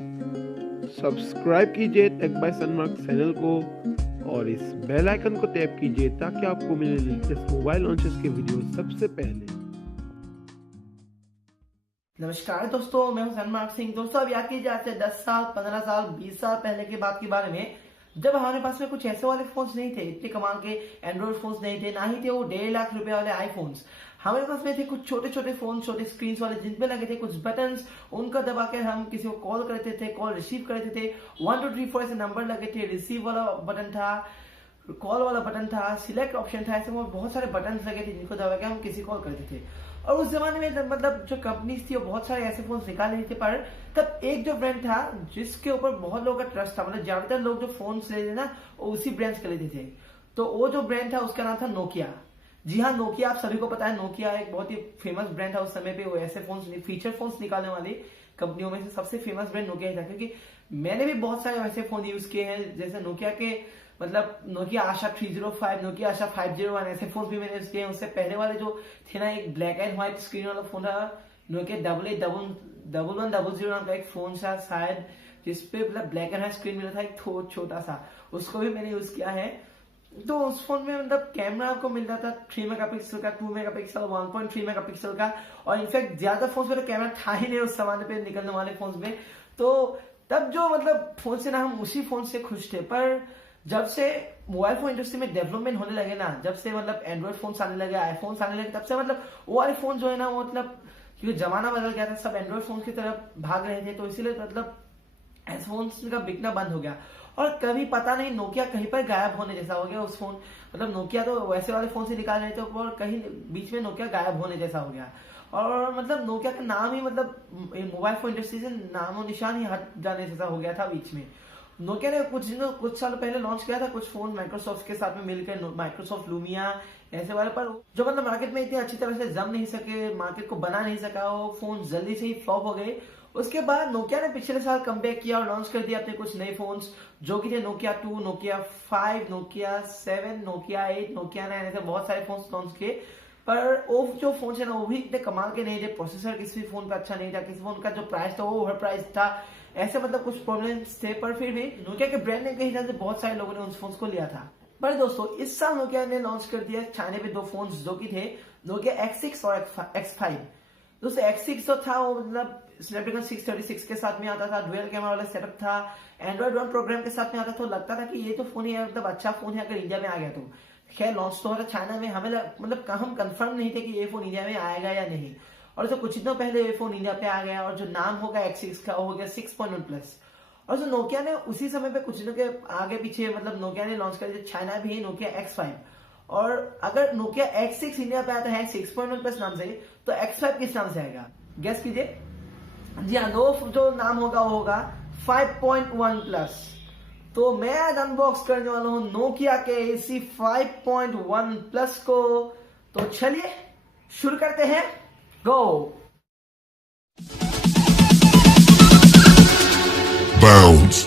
Subscribe कीजिए take bye सनमार्क channel को और इस बेल आइकन को टैप कीजिए ताकि आपको मिले लेटेस्ट मोबाइल लॉन्चेस के वीडियो सबसे पहले। नमस्कार दोस्तों, मैं हूं सनमार्क सिंह। दोस्तों, अब याद कीजिए आज से 10 साल, 15 साल, 20 साल पहले की बात के बारे में, जब हमारे पास में कुछ ऐसे वाले फोन्स नहीं थे, इतने कमाल के एंड्रॉइड फोन्स नहीं थे, ना ही थे वो 1.5 लाख रुपए वाले आईफोन्स। हमारे पास में थे कुछ छोटे छोटे फोन, छोटे स्क्रीन वाले, जिनपे लगे थे कुछ बटन्स। उनका दबा कर हम किसी को कॉल करते थे, कॉल रिसीव करते थे। 1 2 3 4 ऐसे नंबर लगे थे। रिसीव वाला बटन था, कॉल वाला बटन था, सिलेक्ट ऑप्शन था, ऐसे बहुत सारे बटन लगे थे जिनको दबा के हम किसी कॉल करते थे। और उस जमाने में मतलब जो कंपनीज थी वो बहुत सारे ऐसे फोन निकाल रही थी, पर तब एक जो ब्रांड था जिसके ऊपर बहुत लोगों का ट्रस्ट था, मतलब ज्यादातर लोग जो फोन ले थे ना वो उसी ब्रांड से लेते थे। तो वो जो ब्रांड था उसका नाम था नोकिया। जी हाँ, नोकिया आप सभी को पता है, नोकिया एक बहुत ही फेमस ब्रांड था उस समय पे। वो ऐसे फोन, फीचर फोन निकालने वाली कंपनियों में से सबसे फेमस ब्रांड नोकिया ही था, क्योंकि मैंने भी बहुत सारे ऐसे फोन यूज किए हैं, जैसे नोकिया के मतलब नोकिया आशा 305, नोकिया आशा 501, ऐसे फोन भी मैंने यूज किए हैं। उससे पहले वाले जो थे ना, एक ब्लैक एंड व्हाइट स्क्रीन वाला फोन था, नोकिया 881100 नाम का एक फोन था शायद, जिसपे मतलब ब्लैक एंड व्हाइट स्क्रीन मिला था, एक छोटा सा, उसको भी मैंने यूज किया है। तो उस फोन में मतलब कैमरा आपको मिल रहा था 3 मेगापिक्सल का, 2 मेगापिक्सल, 1.3 मेगापिक्सल का, और इनफैक्ट ज्यादा फोन पे तो कैमरा था ही नहीं उस जमाने पे निकलने वाले फोन में। तो तब जो मतलब फोन से ना, हम उसी फोन से खुश थे। पर जब से मोबाइल फोन इंडस्ट्री में डेवलपमेंट होने लगे ना, जब से मतलब एंड्रॉइड फोन आने लगे, आईफोन आने लगे, तब से मतलब वो वाले फोन जो है ना, वो मतलब क्योंकि जमाना बदल गया था, सब एंड्रॉइड फोन की तरफ भाग रहे थे, तो इसीलिए मतलब फोन का बिकना बंद हो गया। और कभी पता नहीं नोकिया कहीं पर गायब होने जैसा हो गया। उस फोन मतलब नोकिया तो वैसे वाले फोन से निकाल रहे थे, और कहीं बीच में नोकिया गायब होने जैसा हो गया। और मतलब नोकिया का नाम ही मतलब मोबाइल फोन इंडस्ट्री से नामो निशान ही हट जाने जैसा हो गया था बीच में। नोकिया ने कुछ साल पहले लॉन्च किया था कुछ फोन माइक्रोसॉफ्ट के साथ में मिलकर, माइक्रोसॉफ्ट लूमिया ऐसे वाले, पर जो मतलब मार्केट में इतनी अच्छी तरह से जम नहीं सके, मार्केट को बना नहीं सका, वो फोन जल्दी से ही फ्लॉप हो गए। उसके बाद नोकिया ने पिछले साल कमबैक किया और लॉन्च कर दिया अपने कुछ नए फोन्स, जो कि थे Nokia 2, Nokia 5, Nokia 7, Nokia 8, Nokia 9, ऐसे बहुत सारे फोन लॉन्च किए। पर वो जो फोन है ना, वो भी इतने कमाल के नहीं थे। प्रोसेसर किसी फोन पे अच्छा नहीं था, किसी फोन का जो प्राइस था वो ओवर प्राइस था, ऐसे मतलब कुछ प्रॉब्लम्स थे। पर फिर भी नोकिया के ब्रांड ने कहीं से बहुत सारे लोगों ने उन फोन को लिया था। पर दोस्तों, इस साल नोकिया ने लॉन्च कर दिया चाइना पे 2 फोन, जो कि थे नोकिया X6 और X5। दोस्तों X6 जो था वो मतलब स्नैपड्रैगन 636 के साथ में आता था, डुअल कैमरा वाला सेटअप था, एंड्रॉइड 1 प्रोग्राम के साथ में आता था। लगता था कि ये तो फोन ही है, मतलब अच्छा फोन है अगर इंडिया में आ गया तो। खैर लॉन्च तो हो रहा चाइना में, हमें मतलब हम कंफर्म नहीं थे कि ये फोन इंडिया में आएगा या नहीं। और जो कुछ दिनों पहले ये फोन इंडिया पे आ गया, और जो नाम होगा X6 का हो गया 6.1 प्लस। और जो नोकिया ने उसी समय पे कुछ दिनों के आगे पीछे मतलब नोकिया ने लॉन्च कर दिया चाइना भी नोकिया X5। और अगर नोकिया X6 इंडिया पे आता है 6.1 प्लस नाम से, तो X5 किस नाम से आएगा गेस कीजिए। जी हाँ, जो नाम होगा वो होगा 5.1 प्लस। तो मैं आज अनबॉक्स करने वाला हूं नोकिया के इसी 5.1 प्लस को। तो चलिए शुरू करते हैं, गो। Bounce.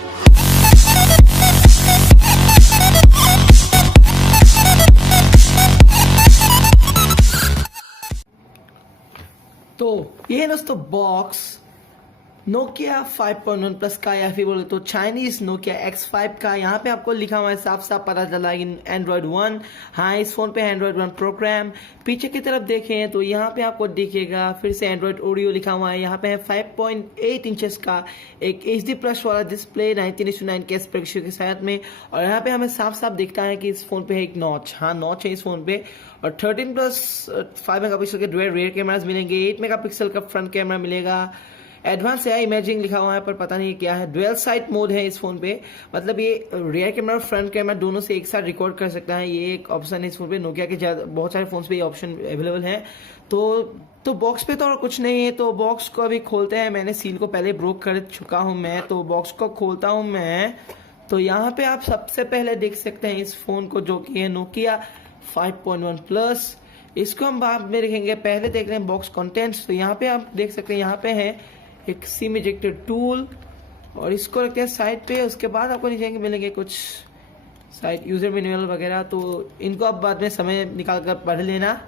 तो ये दोस्तों बॉक्स नोकिया 5.1 प्लस का, या फिर बोले तो चाइनीज नोकिया X5 का। यहाँ पे आपको लिखा हुआ है, साफ साफ पता चला है एंड्रॉइड 1। हाँ, इस फोन पे एंड्रॉइड 1 प्रोग्राम। पीछे की तरफ देखें तो यहाँ पे आपको दिखेगा फिर से एंड्रॉइड ओडियो लिखा हुआ है। यहाँ पे है 5.8 इंचेस का एक HD प्लस वाला डिस्प्ले 19:9 के एस्पेक्ट रेशियो के साथ में। और यहाँ पे हमें साफ साफ दिखता है कि इस फोन पे है एक नॉच। हाँ, नॉच है इस फोन पे। और 13+5 मेगापिक्सल के डुअल रियर कैमरास मिलेंगे, 8 मेगापिक्सल का फ्रंट कैमरा मिलेगा। एडवांस AI इमेजिंग लिखा हुआ है, पर पता नहीं क्या है। डुअल साइट मोड है इस फोन पे, मतलब ये रियर कैमरा और फ्रंट कैमरा दोनों से एक साथ रिकॉर्ड कर सकता है, ये एक ऑप्शन है इस फोन पे। नोकिया के बहुत सारे फोन पे ये ऑप्शन अवेलेबल है। तो बॉक्स पे तो और कुछ नहीं है, तो बॉक्स को अभी खोलते हैं। मैंने सील को पहले ब्रोक कर चुका हूं मैं, तो बॉक्स को खोलता हूं मैं। तो यहाँ पे आप सबसे पहले देख सकते हैं इस फोन को, जो कि है नोकिया 5.1 प्लस। इसको हम बाद में देखेंगे, पहले देख रहे हैं बॉक्स कंटेंट्स। तो यहाँ पे आप देख सकते हैं, यहाँ पे है एक सिम इजेक्टर टूल, और इसको रखते हैं साइड पे। उसके बाद आपको नीचे मिलेंगे कुछ साइड यूजर मैनुअल वगैरह, तो इनको आप बाद में समय निकाल कर पढ़ लेना,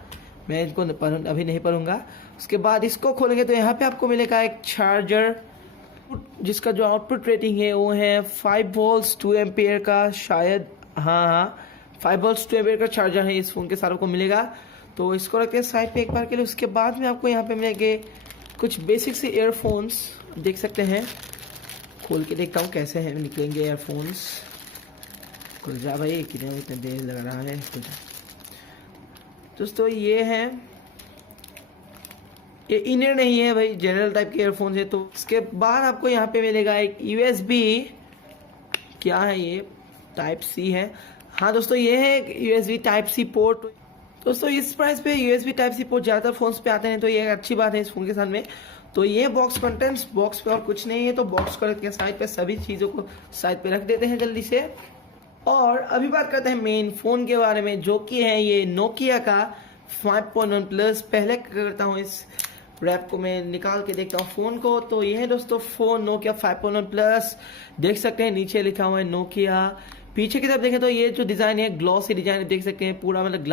मैं इनको अभी नहीं पढ़ूंगा। उसके बाद इसको खोलेंगे तो यहाँ पे आपको मिलेगा एक चार्जर, जिसका जो आउटपुट रेटिंग है वो है 5 वोल्ट्स 2 एम्पियर का, शायद हाँ 5 वोल्ट्स 2 एम्पियर का चार्जर है इस फ़ोन के सारों को मिलेगा। तो इसको रखते हैं साइड पे एक बार के लिए। उसके बाद में आपको यहाँ पे मिलेंगे कुछ बेसिक से ईयरफोन्स, देख सकते हैं। खोल के देखता हूँ कैसे हैं निकलेंगे ईयरफोन्स। खुल जा भाई, कितने इतने देर लग रहा है, खुल जा। दोस्तों ये हैं, ये इनर नहीं है भाई, जनरल टाइप के ईयरफोन है। तो इसके बाद आपको यहाँ पे मिलेगा एक USB, क्या है ये, टाइप C है। हाँ दोस्तों ये है एक USB टाइप C पोर्ट। दोस्तों इस प्राइस पे USB टाइप C पोर्ट ज़्यादातर फोन्स पे आते हैं, तो ये एक अच्छी बात है इस फोन के साथ में। तो ये बॉक्स कंटेंट्स, बॉक्स पे और कुछ नहीं है, तो बॉक्स को रख के साइड पे सभी चीज़ों को साइड पे रख देते हैं जल्दी से। और अभी बात करते हैं मेन फ़ोन के बारे में, जो कि है ये नोकिया का 5.1 प्लस। पहले करता हूँ इस रैप को मैं निकाल के देखता हूँ फ़ोन को। तो ये है दोस्तों फ़ोन नोकिया 5.1 प्लस, देख सकते हैं नीचे लिखा हुआ है नोकिया। पीछे की तरफ देखें तो ये जो डिज़ाइन है ग्लॉसी डिज़ाइन है, देख सकते हैं पूरा मतलब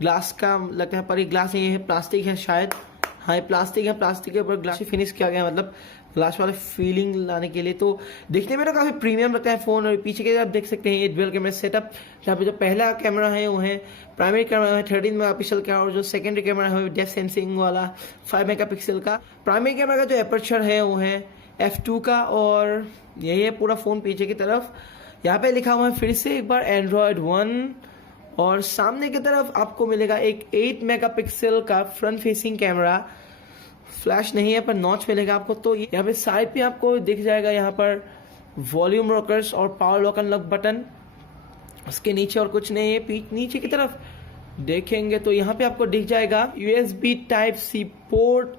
ग्लास का लगता है, पर ये ग्लास नहीं है, प्लास्टिक है शायद। हाँ ये प्लास्टिक है, प्लास्टिक के ऊपर ग्लास फिनिश किया गया है, मतलब ग्लास वाला फीलिंग लाने के लिए। तो देखने में तो काफ़ी प्रीमियम लगता है फ़ोन। और पीछे की तरफ देख सकते हैं ये डुअल कैमरा सेटअप, जहाँ पे जो पहला कैमरा है वो है प्राइमरी कैमरा है 13 मेगापिक्सल का, और जो सेकेंडरी कैमरा है डेप्थ सेंसिंग वाला 5 मेगापिक्सल का। प्राइमरी कैमरा का जो एपर्चर है वो है f2 का। और यही है पूरा फ़ोन पीछे की तरफ। यहाँ पे लिखा हुआ है फिर से एक बार Android 1। और सामने की तरफ आपको मिलेगा एक 8 मेगापिक्सल का फ्रंट फेसिंग कैमरा, फ्लैश नहीं है पर नॉच मिलेगा आपको। तो यहाँ पे साइड पे आपको दिख जाएगा यहाँ पर वॉल्यूम रॉकर्स और पावर लॉक अनलॉक बटन, उसके नीचे और कुछ नहीं है। नीचे की तरफ देखेंगे तो यहाँ पे आपको दिख जाएगा USB टाइप C पोर्ट,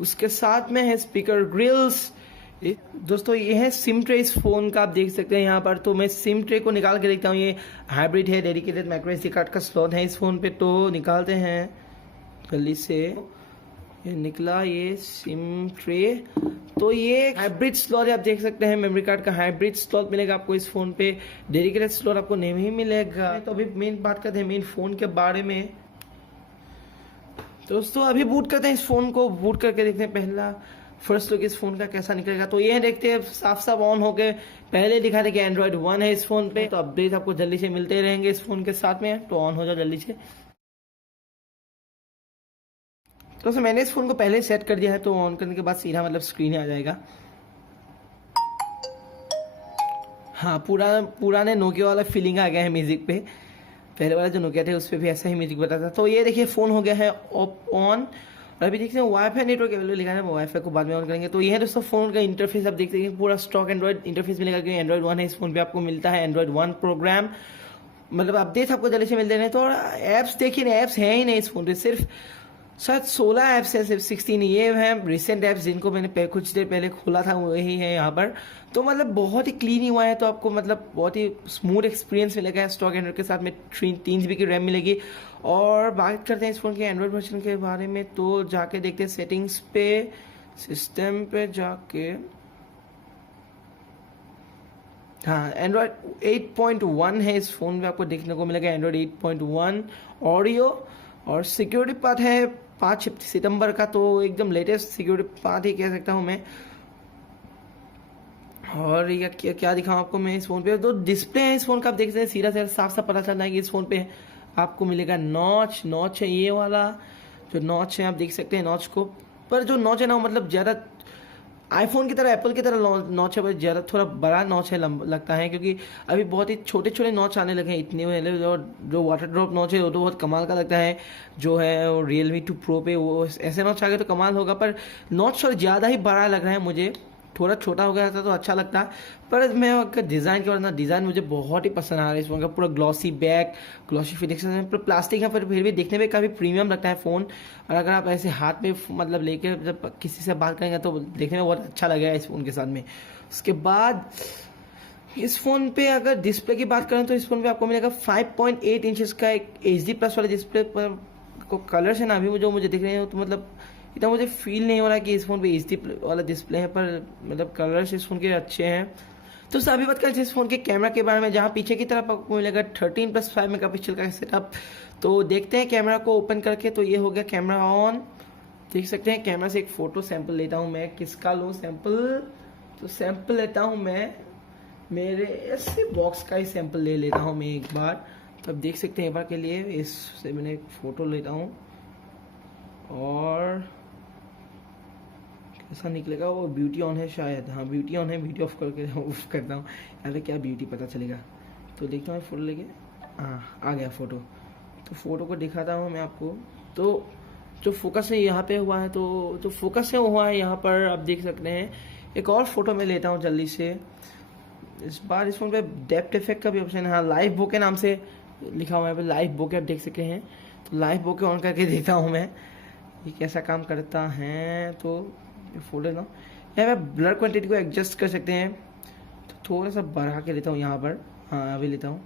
उसके साथ में है स्पीकर ग्रिल्स। दोस्तों ये है सिम ट्रे इस फोन का, आप देख सकते हैं यहाँ पर। तो मैं सिम ट्रे को निकाल के देखता हूँ, ये हाइब्रिड है, डेडिकेटेड माइक्रो SD कार्ड का स्लॉट है इस फोन पे। तो निकालते हैं जल्दी से, ये निकला ये सिम ट्रे। तो ये हाइब्रिड स्लॉट है, आप देख सकते हैं मेमोरी कार्ड का हाइब्रिड स्लॉट मिलेगा आपको इस फोन पे, डेडिकेटेड स्लॉट आपको नहीं मिलेगा। तो अभी मेन बात करते हैं मेन फोन के बारे में। दोस्तों अभी बूट करते हैं इस फोन को, बूट करके देखते हैं पहला फर्स्ट लुक इस फोन का कैसा निकलेगा। तो ये देखते हैं साफ साफ ऑन हो गए, पहले दिखा था कि Android 1 है इस फोन पे। तो अपडेट आपको जल्दी से मिलते रहेंगे इस फोन के साथ में, तो ऑन हो जाओ जल्दी से। तो मैंने इस फोन को पहले सेट कर दिया है, तो ऑन करने के बाद सीधा मतलब स्क्रीन आ जाएगा। हाँ पुराने नोकिया वाला फीलिंग आ गया है म्यूजिक पे, पहले वाला जो नोकिया थे उस पर भी ऐसा ही म्यूजिक बता था। तो ये देखिए फ़ोन हो गया है ऑन। और अभी देखते हैं वाईफाई नेटवर्क अवेलेबल लिखा है, वाईफाई को बाद में ऑन करेंगे। तो ये है दोस्तों फ़ोन का इंटरफेस, आप देख सकते हैं पूरा स्टॉक एंड्रॉइड इंटरफेस मिलेगा, क्योंकि Android 1 है इस फोन पे आपको मिलता है Android 1 प्रोग्राम, मतलब अपडेट्स आपको जल्दी से मिलते हैं। तो ऐप्स देखिए, ऐप्स है ही नहीं इस फोन पे, सिर्फ शायद 16 ऐप्स है, सिर्फ 16 ये हैं रिसेंट ऐप्स जिनको मैंने कुछ देर पहले खोला था, वही है यहाँ पर। तो मतलब बहुत ही क्लीन हुआ है, तो आपको मतलब बहुत ही स्मूथ एक्सपीरियंस मिलेगा स्टॉक एंड्रॉइड के साथ में। 3 GB की रैम मिलेगी। और बात करते हैं इस फ़ोन के एंड्रॉइड वर्जन के बारे में, तो जाके देखते हैं सेटिंग्स पे, सिस्टम पे जाके। हाँ एंड्रॉइड 8.1 है इस फ़ोन में, आपको देखने को मिलेगा एंड्रॉइड 8.1। ऑडियो और सिक्योरिटी पाथ है 5 सितंबर का, तो एकदम लेटेस्ट सिक्योरिटी पाथ ही कह सकता हूँ मैं। और ये क्या दिखाऊँ आपको मैं इस फ़ोन पे, तो डिस्प्ले है इस फ़ोन का, आप देख सकते हैं सीधा से साफ साफ पता चल रहा है कि इस फ़ोन पे आपको मिलेगा नॉच है, ये वाला जो नॉच है आप देख सकते हैं नॉच को। पर जो नॉच है ना वो मतलब ज़्यादा आईफोन की तरह, एप्पल की तरह नॉच है, पर ज़्यादा थोड़ा बड़ा नॉच है लगता है, क्योंकि अभी बहुत ही छोटे छोटे नॉच आने लगे हैं इतने वाले। जो वाटर ड्रॉप नॉच है वो तो बहुत कमाल का लगता है, जो है Realme 2 Pro पे वो ऐसे नॉच आ गए तो कमाल होगा। पर नॉच थोड़ा ज़्यादा ही बड़ा लग रहा है मुझे, थोड़ा छोटा हो गया था तो अच्छा लगता। पर मैं अगर डिज़ाइन के बाद ना, डिज़ाइन मुझे बहुत ही पसंद आ रहा है इस फोन का, पूरा ग्लॉसी बैक, ग्लॉसी फिनिश है, पर प्लास्टिक है, पर फिर भी देखने में काफ़ी प्रीमियम लगता है फ़ोन। और अगर आप ऐसे हाथ में मतलब लेके जब किसी से बात करेंगे तो देखने में बहुत अच्छा लगेगा इस फ़ोन के साथ में। उसके बाद इस फ़ोन पे अगर डिस्प्ले की बात करें तो इस फ़ोन पे आपको मिलेगा 5.8 इंचेस का एक HD+ वाला डिस्प्ले। पर को कलर्स है ना अभी जो मुझे दिख रहे हैं, तो मतलब इतना मुझे फील नहीं हो रहा कि इस फ़ोन पे HD वाला डिस्प्ले है, पर मतलब कलर्स इस फ़ोन के अच्छे हैं। तो अभी बात करें इस फ़ोन के कैमरा के बारे में, जहाँ पीछे की तरफ आपको मिलेगा 13+5 मेगापिक्सल का सेटअप। तो देखते हैं कैमरा को ओपन करके, तो ये हो गया कैमरा ऑन, देख सकते हैं। कैमरा से एक फ़ोटो सैंपल लेता हूँ मैं, किसका लूँ सैंपल, तो सैंपल लेता हूँ मैं, मेरे ऐसे बॉक्स का ही सैंपल ले लेता हूँ मैं एक बार। तो आप देख सकते हैं एक बार के लिए इससे मैंने एक फ़ोटो लेता हूँ और कैसा निकलेगा। वो ब्यूटी ऑन है शायद, हाँ ब्यूटी ऑन है, ब्यूटी ऑफ करके ऑफ करता हूँ, यहाँ पे क्या ब्यूटी पता चलेगा। तो देखता हूँ फ़ोटो लेके, हाँ आ गया फ़ोटो। तो फ़ोटो को दिखाता हूँ मैं आपको। तो जो फोकस है यहाँ पे हुआ है, तो जो फोकस है हुआ है यहाँ पर आप देख सकते हैं। एक और फोटो मैं लेता हूँ जल्दी से। इस बार इस फोन पे डेप्थ इफेक्ट का भी ऑप्शन है, हाँ लाइव बोके नाम से लिखा हुआ है, लाइव बोके आप देख सकते हैं। तो लाइव बोके ऑन करके देखता हूँ मैं ये कैसा काम करता है। तो फोटो ना यहाँ पे ब्लर क्वांटिटी को एडजस्ट कर सकते हैं, तो थोड़ा सा बढ़ा के लेता हूँ यहाँ पर, हाँ अभी लेता हूँ।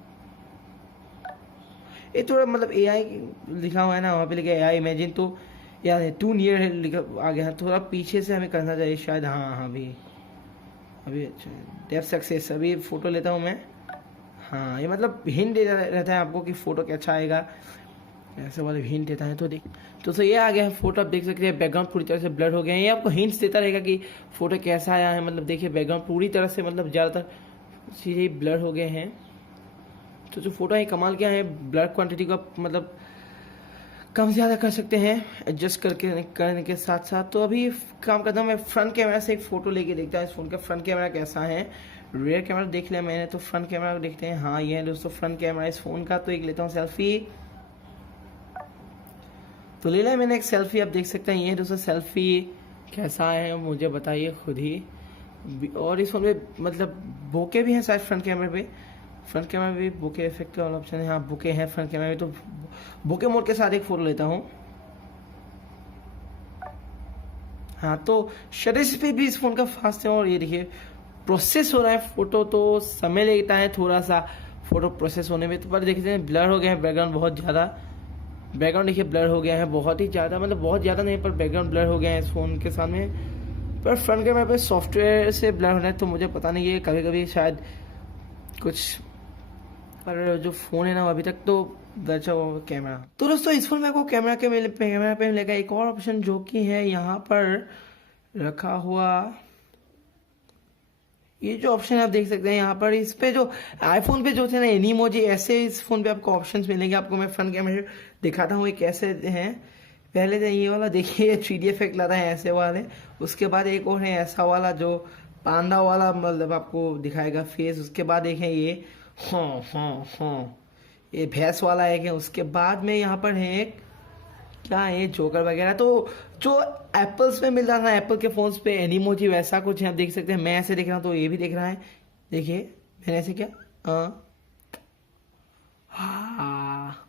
ये थोड़ा मतलब AI लिखा हुआ है ना, वहाँ पे लिखा AI इमेजिन, तो याद है टू नियर लिखा आ गया है, थोड़ा पीछे से हमें करना चाहिए शायद। हाँ हाँ अभी अच्छा डेफ सक्सेस। अभी फ़ोटो लेता हूँ मैं, हाँ ये मतलब हिंट देता रहता है आपको कि फ़ोटो कैसा आएगा, ऐसे वाले हिंट देता है। तो देख तो ये आ गया है फ़ोटो, आप देख सकते हैं बैकग्राउंड पूरी तरह से ब्लर हो गया है। ये आपको हिंट्स देता रहेगा कि फ़ोटो कैसा आया है। मतलब देखिए बैकग्राउंड पूरी तरह से मतलब ज़्यादातर चीज़ें ब्लर हो गए हैं। तो जो फोटो है कमाल क्या है, ब्लर क्वांटिटी को मतलब कम ज़्यादा कर सकते हैं एडजस्ट करने के साथ साथ। तो अभी काम करता हूँ मैं फ्रंट कैमरा से एक फ़ोटो लेके देखता हूँ इस फ़ोन का फ्रंट कैमरा कैसा है। रियर कैमरा देख लिया मैंने, तो फ्रंट कैमरा को देखते हैं। हाँ ये है दोस्तों फ्रंट कैमरा इस फ़ोन का। तो एक लेता हूँ सेल्फी, तो ले लिया मैंने एक सेल्फी। आप देख सकते हैं ये दोस्तों सेल्फी कैसा है मुझे बताइए खुद ही। और इस फोन में मतलब बोके भी हैं शायद फ्रंट कैमरे पे, फ्रंट कैमरा भी बुके इफेक्ट का ऑप्शन है, हाँ बुके है फ्रंट कैमरा में। तो बुके मोड के साथ एक फोटो लेता हूँ। हाँ तो शटर स्पीड भी इस फोन का फास्ट है। और ये देखिए प्रोसेस हो रहा है फोटो, तो समय लगता है थोड़ा सा फोटो प्रोसेस होने में। तो पर देखते हैं ब्लर हो गया है बैकग्राउंड बहुत ज़्यादा, बैकग्राउंड देखिए ब्लर हो गया है बहुत ही ज़्यादा, मतलब बहुत ज़्यादा नहीं पर बैकग्राउंड ब्लर हो गया है इस फोन के सामने। पर फ्रंट कैमरा पे सॉफ्टवेयर से ब्लर हो रहा है, तो मुझे पता नहीं है कभी शायद कुछ, पर जो फ़ोन है ना अभी तक तो बचा हुआ कैमरा। तो दोस्तों इस फोन में आपको कैमरा पे मिलेगा एक और ऑप्शन जो कि है यहाँ पर रखा हुआ। ये जो ऑप्शन आप देख सकते हैं यहाँ पर, इस पे जो आईफोन पे जो थे ना एनीमोजी, ऐसे इस फोन पे आपको ऑप्शंस मिलेंगे। आपको मैं फ्रंट कैमरा दिखाता हूँ ये कैसे हैं। पहले तो ये वाला देखिए 3D इफेक्ट लाता है ऐसे वाले, उसके बाद एक और है ऐसा वाला जो पांडा वाला मतलब आपको दिखाएगा फेस। उसके बाद देखें ये हाँ ये भैंस वाला है। उसके बाद में यहाँ पर है एक क्या है जोकर वगैरह। तो जो एप्पल्स में मिल रहा था एप्पल के फोन्स पे एनीमोजी वैसा कुछ है, आप देख सकते हैं। मैं ऐसे देख रहा हूँ तो ये भी देख रहा है, देखिए मैंने ऐसे क्या हाँ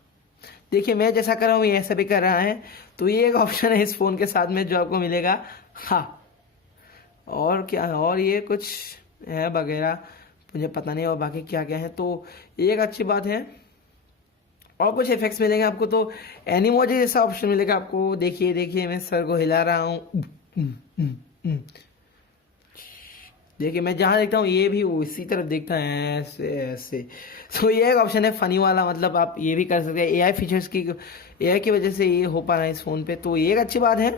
देखिए मैं जैसा कर रहा हूँ ये ऐसा भी कर रहा है। तो ये एक ऑप्शन है इस फोन के साथ में जो आपको मिलेगा। हाँ और क्या है, और ये कुछ है वगैरह मुझे पता नहीं और बाकी क्या क्या है। तो ये एक अच्छी बात है। और कुछ इफेक्ट्स मिलेंगे आपको, तो एनिमोजी जैसा ऑप्शन मिलेगा आपको। देखिए मैं सर को हिला रहा हूँ, देखिए मैं जहाँ देखता हूँ ये भी उसी तरफ देखता है ऐसे। तो ये एक ऑप्शन है फनी वाला, मतलब आप ये भी कर सकते हैं। AI फीचर्स की AI की वजह से ये हो पा रहा है इस फ़ोन पे। तो ये एक अच्छी बात है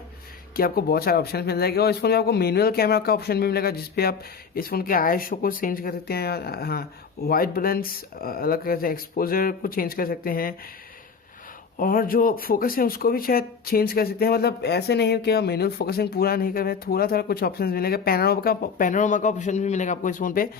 कि आपको बहुत सारे ऑप्शन मिल जाएंगे। और इस फोन में आपको मैनुअल कैमरा का ऑप्शन भी मिलेगा, जिसपे आप इस फोन के ISO को चेंज कर सकते हैं। हाँ वाइट बैलेंस अलग कर सकते हैं, एक्सपोजर को चेंज कर सकते हैं, और जो फोकस है उसको भी शायद चेंज कर सकते हैं। मतलब ऐसे नहीं है कि आप मैनुअल फोकसिंग पूरा नहीं कर रहे, थोड़ा कुछ ऑप्शन मिलेगा। पैनोरामा का ऑप्शन भी मिलेगा आपको इस फोन पे।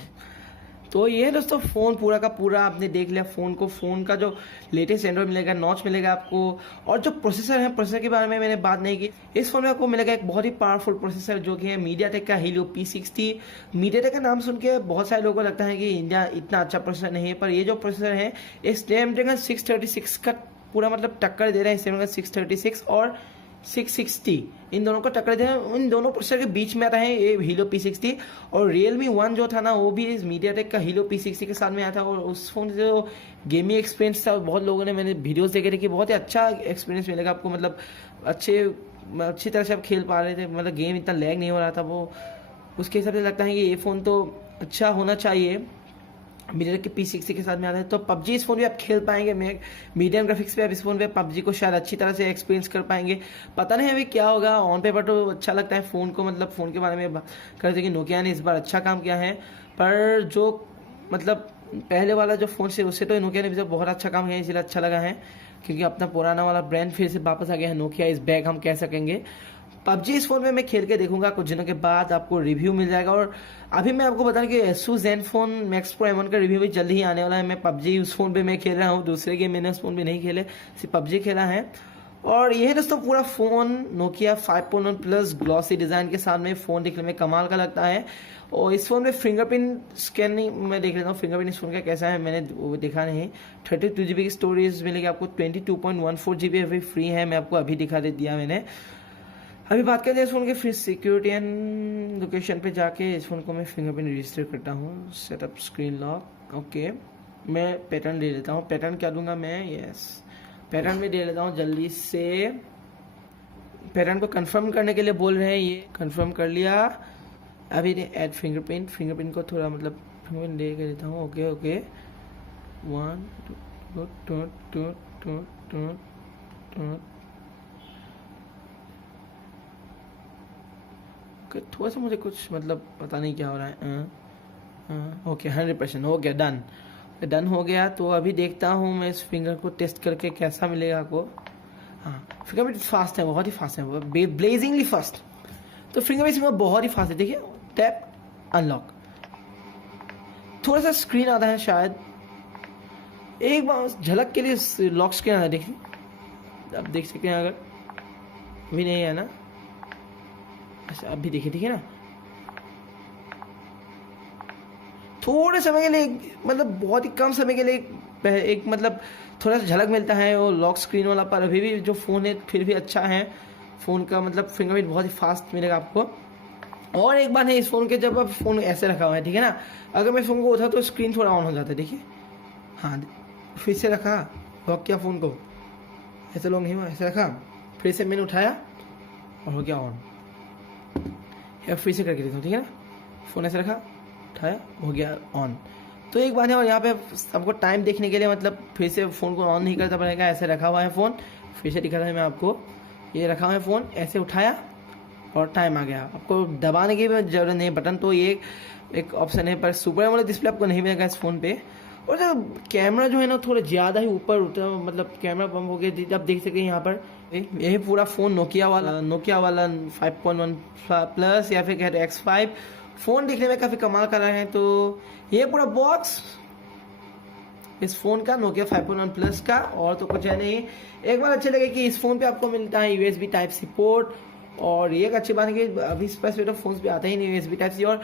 तो ये दोस्तों फ़ोन पूरा का पूरा आपने देख लिया फ़ोन का जो लेटेस्ट एंड्रॉइड मिलेगा, नॉच मिलेगा आपको। और जो प्रोसेसर है, प्रोसेसर के बारे में मैंने बात नहीं की। इस फोन में आपको मिलेगा एक बहुत ही पावरफुल प्रोसेसर जो कि है मीडियाटेक का हीलियो P60। मीडियाटेक का नाम सुन के बहुत सारे लोगों को लगता है कि इंडिया इतना अच्छा प्रोसेसर नहीं है, पर ये जो प्रोसेसर है इस स्नैपड्रैगन 636 का पूरा मतलब टक्कर दे रहा है। स्नैपड्रैगन 636 और 660 इन दोनों को टक्कर दे रहे हैं। इन दोनों प्रोसेसर के बीच में आता है ये हीलियो P60। और Realme 1 जो था ना वो भी इस मीडियाटेक का हीलियो P60 के साथ में आया था। और उस फोन से जो गेमिंग एक्सपीरियंस था, बहुत लोगों ने मैंने वीडियोस देखे थे कि बहुत ही अच्छा एक्सपीरियंस मिलेगा आपको। मतलब अच्छी तरह से आप खेल पा रहे थे, मतलब गेम इतना लैग नहीं हो रहा था। वो उसके हिसाब से लगता है कि ये फ़ोन तो अच्छा होना चाहिए। मीडिया के P60 के साथ में आता है। तो पबजी इस फोन भी आप खेल पाएंगे, मीडियम ग्राफिक्स पे आप इस फोन पे पबजी को शायद अच्छी तरह से एक्सपीरियंस कर पाएंगे। पता नहीं अभी क्या होगा, ऑन पेपर तो अच्छा लगता है फ़ोन को, मतलब फ़ोन के बारे में करते कि नोकिया ने इस बार अच्छा काम किया है, पर जो मतलब पहले वाला जो फ़ोन से उससे तो नोकिया ने बहुत अच्छा काम किया, इसलिए अच्छा लगा है, क्योंकि अपना पुराना वाला ब्रांड फिर से वापस आ गया है, नोकिया इज बैक हम कह सकेंगे। पबजी इस फोन में मैं खेल के देखूंगा, कुछ दिनों के बाद आपको रिव्यू मिल जाएगा। और अभी मैं आपको बता दूं कि Asus Zenfone Max Pro M1 का रिव्यू भी जल्दी ही आने वाला है। मैं पबजी उस फोन पे मैं खेल रहा हूँ, दूसरे गेम मैंने उस फोन पे नहीं खेले, सिर्फ पबजी खेला है। और ये है दोस्तों पूरा phone Nokia 5.1 plus glossy design के सामने फ़ोन दिखने में कमाल का लगता है। और इस फ़ोन में फिंगरप्रिंट स्कैनिंग मैं देख लेता हूँ, फिंगरप्रिंट इस फोन का कैसा है मैंने वो देखा नहीं। 32 GB की स्टोरेज मिलेगी आपको, 22.14 GB अभी फ्री है, मैं आपको अभी दिखा दे दिया मैंने। अभी बात करते हैं इस फोन के फिर सिक्योरिटी एंड लोकेशन पे जाके इस फोन को मैं फिंगरप्रिंट रजिस्टर करता हूँ। सेटअप स्क्रीन लॉक, ओके मैं पैटर्न दे लेता हूँ। पैटर्न क्या दूंगा मैं, यस पैटर्न में दे लेता हूँ जल्दी से। पैटर्न को कंफर्म करने के लिए बोल रहे हैं, ये कंफर्म कर लिया। अभी ऐड फिंगरप्रिंट को थोड़ा मतलब फिंगरप्रिंट दे के देता हूँ। ओके ओके 1 2 थोड़ा सा मुझे कुछ मतलब पता नहीं क्या हो रहा है। ओके 100% हो गया, डन हो गया। तो अभी देखता हूँ मैं इस फिंगर को टेस्ट करके कैसा मिलेगा आपको। हाँ फिंगरप्रिंट फास्ट है, बहुत ही फास्ट है, ब्लेजिंगली फास्ट। तो फिंगरप्रिंट बहुत ही फास्ट है, देखिए टैप अनलॉक, थोड़ा सा स्क्रीन आता है शायद, एक बार झलक के लिए लॉक स्क्रीन आता है, देखिए आप देख सकते हैं, अगर अभी नहीं है ना, अच्छा अभी देखिए ना, थोड़े समय के लिए मतलब बहुत ही कम समय के लिए एक मतलब थोड़ा सा झलक मिलता है वो लॉक स्क्रीन वाला। पर अभी भी जो फ़ोन है फिर भी अच्छा है फ़ोन का, मतलब फिंगरप्रिंट बहुत ही फास्ट मिलेगा आपको। और एक बात है इस फ़ोन के, जब आप फ़ोन ऐसे रखा हुआ है ठीक है ना, अगर मैं फ़ोन को उठा तो स्क्रीन थोड़ा ऑन हो जाता है, देखिए हाँ फिर से रखा, लॉक किया फ़ोन को, ऐसे लॉक नहीं हुआ, ऐसे रखा, फिर से मैंने उठाया और हो गया ऑन। या फिर से करके देखता हूँ ठीक है ना, फ़ोन ऐसे रखा, उठाया, हो गया ऑन। तो एक बात है, और यहाँ पे आपको टाइम देखने के लिए मतलब फिर से फ़ोन को ऑन नहीं करता पड़ेगा, ऐसे रखा हुआ है फ़ोन, फिर से दिखा था मैं आपको, ये रखा हुआ है फ़ोन, ऐसे उठाया और टाइम आ गया। आपको दबाने की भी ज़रूरत नहीं बटन, तो ये एक ऑप्शन है, पर सुपर एमोलेड डिस्प्ले आपको नहीं मिलेगा इस फ़ोन पे। और जो कैमरा जो है ना थोड़ा ज़्यादा ही ऊपर उठा, मतलब कैमरा बम हो गया, आप देख सकते हैं यहाँ पर, यही पूरा फ़ोन नोकिया वाला 5.1 प्लस या फिर कहते हैं X5 फ़ोन दिखने में काफ़ी कमाल कर रहे हैं। तो ये पूरा बॉक्स इस फ़ोन का नोकिया 5.1 प्लस का, और तो कुछ है नहीं। एक बार अच्छे लगे कि इस फ़ोन पे आपको मिलता है USB Type-C पोर्ट, और ये एक अच्छी बात है कि अभी स्पेसिफिक फ़ोन भी आते ही नहीं USB Type-C, और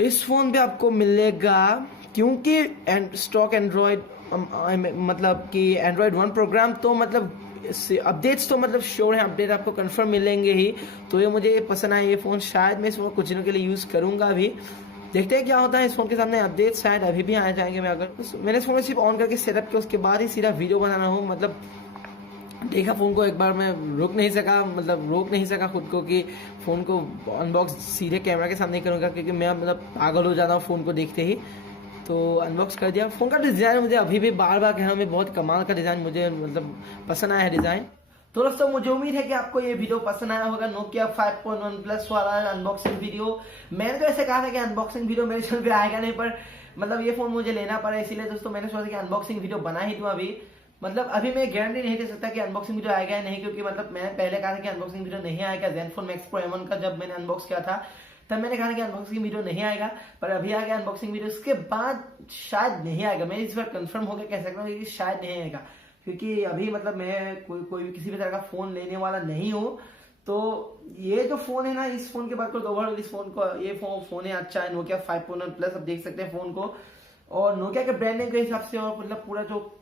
इस फ़ोन पे आपको मिलेगा क्योंकि स्टॉक एंड्रॉयड मतलब कि एंड्रॉयड 1 प्रोग्राम, तो मतलब अपडेट्स तो मतलब श्योर है, अपडेट आपको कंफर्म मिलेंगे ही। तो ये मुझे पसंद आया ये फ़ोन, शायद मैं इस फ़ोन कुछ दिनों के लिए यूज़ करूँगा अभी, देखते हैं क्या होता है इस फ़ोन के सामने। अपडेट शायद अभी भी आ जाएंगे, मैं अगर मैंने इस फ़ोन सिर्फ ऑन करके सेटअप किया उसके बाद ही सीधा वीडियो बनाना हो, मतलब देखा फ़ोन को एक बार मैं रोक नहीं सका खुद को कि फ़ोन को अनबॉक्स सीधे कैमरा के सामने करूँगा, क्योंकि मैं मतलब पागल हो जाता हूँ फ़ोन को देखते ही। तो अनबॉक्स कर दिया। फ़ोन का डिज़ाइन मुझे अभी भी बार बार कहना, मैं बहुत कमाल का डिज़ाइन मुझे मतलब पसंद आया है डिज़ाइन। तो दोस्तों मुझे उम्मीद है कि आपको ये वीडियो पसंद आया होगा, नोकिया 5.1 प्लस वाला अनबॉक्सिंग वीडियो। मैंने तो ऐसे कहा था कि अनबॉक्सिंग वीडियो मेरे चैनल पे आएगा नहीं, पर मतलब ये फ़ोन मुझे लेना पड़ा, इसीलिए दोस्तों मैंने सोचा कि अनबॉक्सिंग वीडियो बना ही दूँ अभी। मतलब अभी मैं गारंटी नहीं दे सकता कि अनबॉक्सिंग वीडियो आएगा या नहीं, क्योंकि मतलब मैंने पहले कहा था कि अनबॉक्सिंग वीडियो नहीं आएगा। Zenfone Max Pro M1 का जब मैंने अनबॉक्स किया था तब मैंने कहा कि अनबॉक्सिंग वीडियो नहीं आएगा, पर अभी आ गया अनबॉक्सिंग वीडियो। उसके बाद शायद नहीं आएगा, मैं इस बार कंफर्म होकर कह सकता हूँ कि शायद नहीं आएगा, क्योंकि अभी मतलब मैं कोई भी किसी भी तरह का फ़ोन लेने वाला नहीं हूँ। तो ये जो फ़ोन है ना, इस फ़ोन के बाद तो ओवरऑल इस फ़ोन को ये फ़ोन है अच्छा है, नोकिया 5.1 प्लस। आप देख सकते हैं फ़ोन को, और नोकिया के ब्रांड नेम के हिसाब से, और मतलब पूरा जो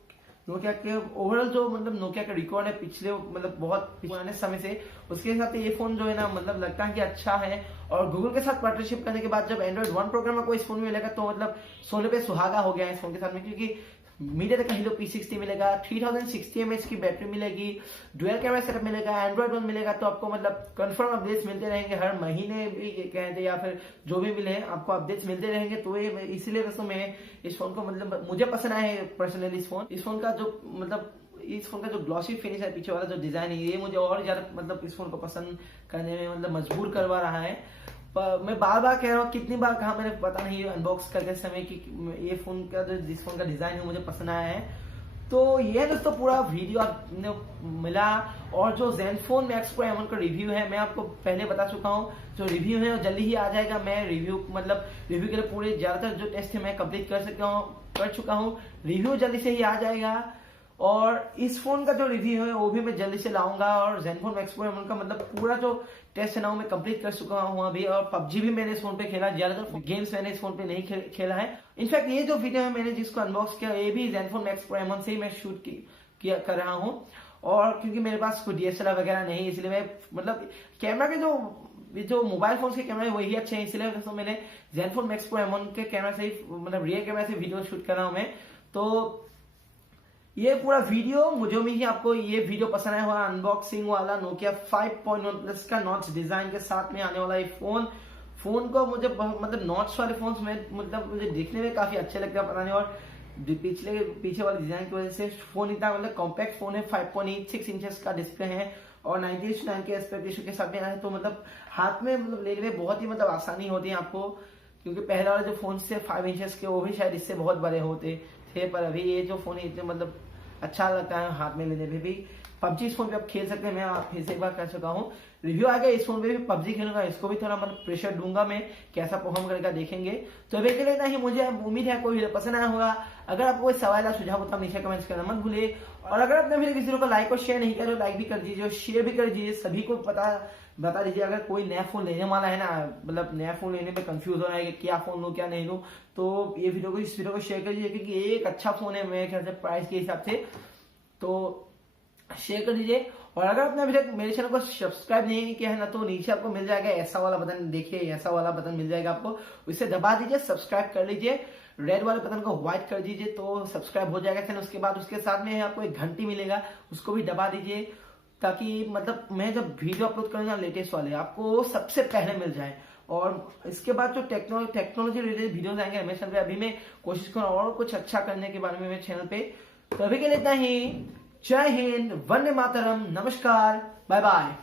नोकिया के ओवरऑल जो मतलब नोकिया का रिकॉर्ड है पिछले मतलब बहुत पुराने समय से, उसके हिसाब से ये फोन जो है ना मतलब लगता है कि अच्छा है। और गूगल के साथ पार्टनरशिप करने के बाद जब एंड्रॉइड 1 प्रोग्राम आपको इस फोन में मिलेगा, तो मतलब सोने पे सुहागा हो गया है इस फोन के साथ में, क्योंकि MediaTek का Helio P60 मिलेगा, 3060 mAh की बैटरी मिलेगी, डुअल कैमरा सेटअप मिलेगा, एंड्रॉइड वन मिलेगा। तो आपको मतलब कंफर्म अपडेट्स मिलते रहेंगे हर महीने भी कहते या फिर जो भी मिले आपको अपडेट्स मिलते रहेंगे। तो ये इसीलिए दोस्तों मैं इस फोन को मतलब मुझे पसंद आया है पर्सनली। इस फोन का जो मतलब इस फोन का जो ग्लॉसी फिनिश है, पीछे वाला जो डिजाइन है, ये मुझे और ज्यादा मतलब इस फोन को पसंद करने में मतलब मजबूर करवा रहा है। पर मैं बार बार कह रहा हूँ, कितनी बार कहा मैंने पता नहीं अनबॉक्स करते समय कि ये फोन का जो जिस फोन का डिजाइन है मुझे पसंद आया है। तो ये दोस्तों पूरा वीडियो आपने मिला। और जो Zenfone Max Pro M1 का रिव्यू है मैं आपको पहले बता चुका हूँ, जो रिव्यू है वो जल्दी ही आ जाएगा। मैं रिव्यू के लिए पूरे ज्यादातर जो टेस्ट है मैं कंप्लीट कर चुका हूँ। रिव्यू जल्दी से ही आ जाएगा और इस फोन का जो रिव्यू है वो भी मैं जल्दी से लाऊंगा। और Zenfone Max Pro M1 का मतलब पूरा जो टेस्ट है ना वो मैं कंप्लीट कर चुका हूँ अभी। और PUBG भी मैंने इस फोन पे खेला, ज्यादातर गेम्स मैंने इस फोन पे नहीं खेला है। इनफैक्ट ये जो वीडियो है मैंने जिसको अनबॉक्स किया ये भी Zenfone Max Pro M1 से ही मैं शूट कर रहा हूँ। और क्योंकि मेरे पास कोई DSLR वगैरह नहीं, इसलिए मैं मतलब कैमरा के जो मोबाइल फोन के कैमरा है वही अच्छे हैं, इसलिए दोस्तों मैंने Zenfone Max Pro M1 के कैमरा से ही मतलब रियर कैमरा से वीडियो शूट कर रहा हूँ मैं। तो ये पूरा वीडियो मुझे उम्मीद है आपको ये वीडियो पसंद आया हुआ। अनबॉक्सिंग वाला Nokia 5.1 प्लस का नॉच डिजाइन के साथ में आने वाला ये फोन को मुझे मतलब नॉच वाले फोन में मतलब मुझे देखने में काफी अच्छे लगते हैं, पता नहीं। और पीछे वाले डिजाइन की वजह से फोन इतना मतलब कॉम्पैक्ट फोन है, 5.86 इंचेस का डिस्प्ले है और 90:9 के एस्पेक्ट रेशियो के साथ में आया है। तो मतलब हाथ में मतलब लेने में बहुत ही मतलब आसानी होती है आपको, क्योंकि पहले वाले जो फोन थे 5 इंचेस के वो भी शायद इससे बहुत बड़े होते थे, पर अभी ये जो फोन है इतने मतलब अच्छा लगता है हाथ में लेने में भी। PUBG इस फोन पे आप खेल सकते हैं, मैं फिर से एक बार कर चुका हूँ रिव्यू आ गया। इस फोन पे भी PUBG खेलूंगा, इसको भी थोड़ा मतलब प्रेशर दूंगा मैं, कैसा परफॉर्म करेगा देखेंगे। तो अभी के लिए इतना ही। मुझे उम्मीद है कोई वीडियो पसंद आया होगा। अगर आपको कोई सवाल या सुझाव होता नीचे कमेंट्स करना मत भूलिए। और अगर आपने मेरे वीडियो को लाइक और शेयर नहीं करे, लाइक भी कर दीजिए और शेयर भी कर दीजिए, सभी को बता दीजिए। अगर कोई नया फोन लेने वाला है ना, मतलब नया फोन लेने में कंफ्यूज हो रहा है कि क्या फोन लूं क्या नहीं लूं, तो इस वीडियो को शेयर कर दीजिए, क्योंकि ये एक अच्छा फोन है मेरे ख्याल से प्राइस के हिसाब से। तो शेयर कर दीजिए। और अगर आपने अभी तक मेरे चैनल को सब्सक्राइब नहीं किया है ना, तो नीचे आपको मिल जाएगा ऐसा वाला बटन, देखिए ऐसा वाला बटन मिल जाएगा आपको, उसे दबा दीजिए, सब्सक्राइब कर लीजिए। रेड वाले बटन को व्हाइट कर दीजिए तो सब्सक्राइब हो जाएगा चैनल। उसके बाद उसके साथ में आपको एक घंटी मिलेगा, उसको भी दबा दीजिए, ताकि मतलब मैं जब वीडियो अपलोड करूंगा लेटेस्ट वाले आपको सबसे पहले मिल जाए। और इसके बाद जो टेक्नोलॉजी रिलेटेड वीडियोस आएंगे मेरे चैनल पे, अभी मैं कोशिश करूँ और कुछ अच्छा करने के बारे में मेरे चैनल पे। तो अभी के लिए इतना ही। जय हिंद, वंदे मातरम, नमस्कार, बाय बाय।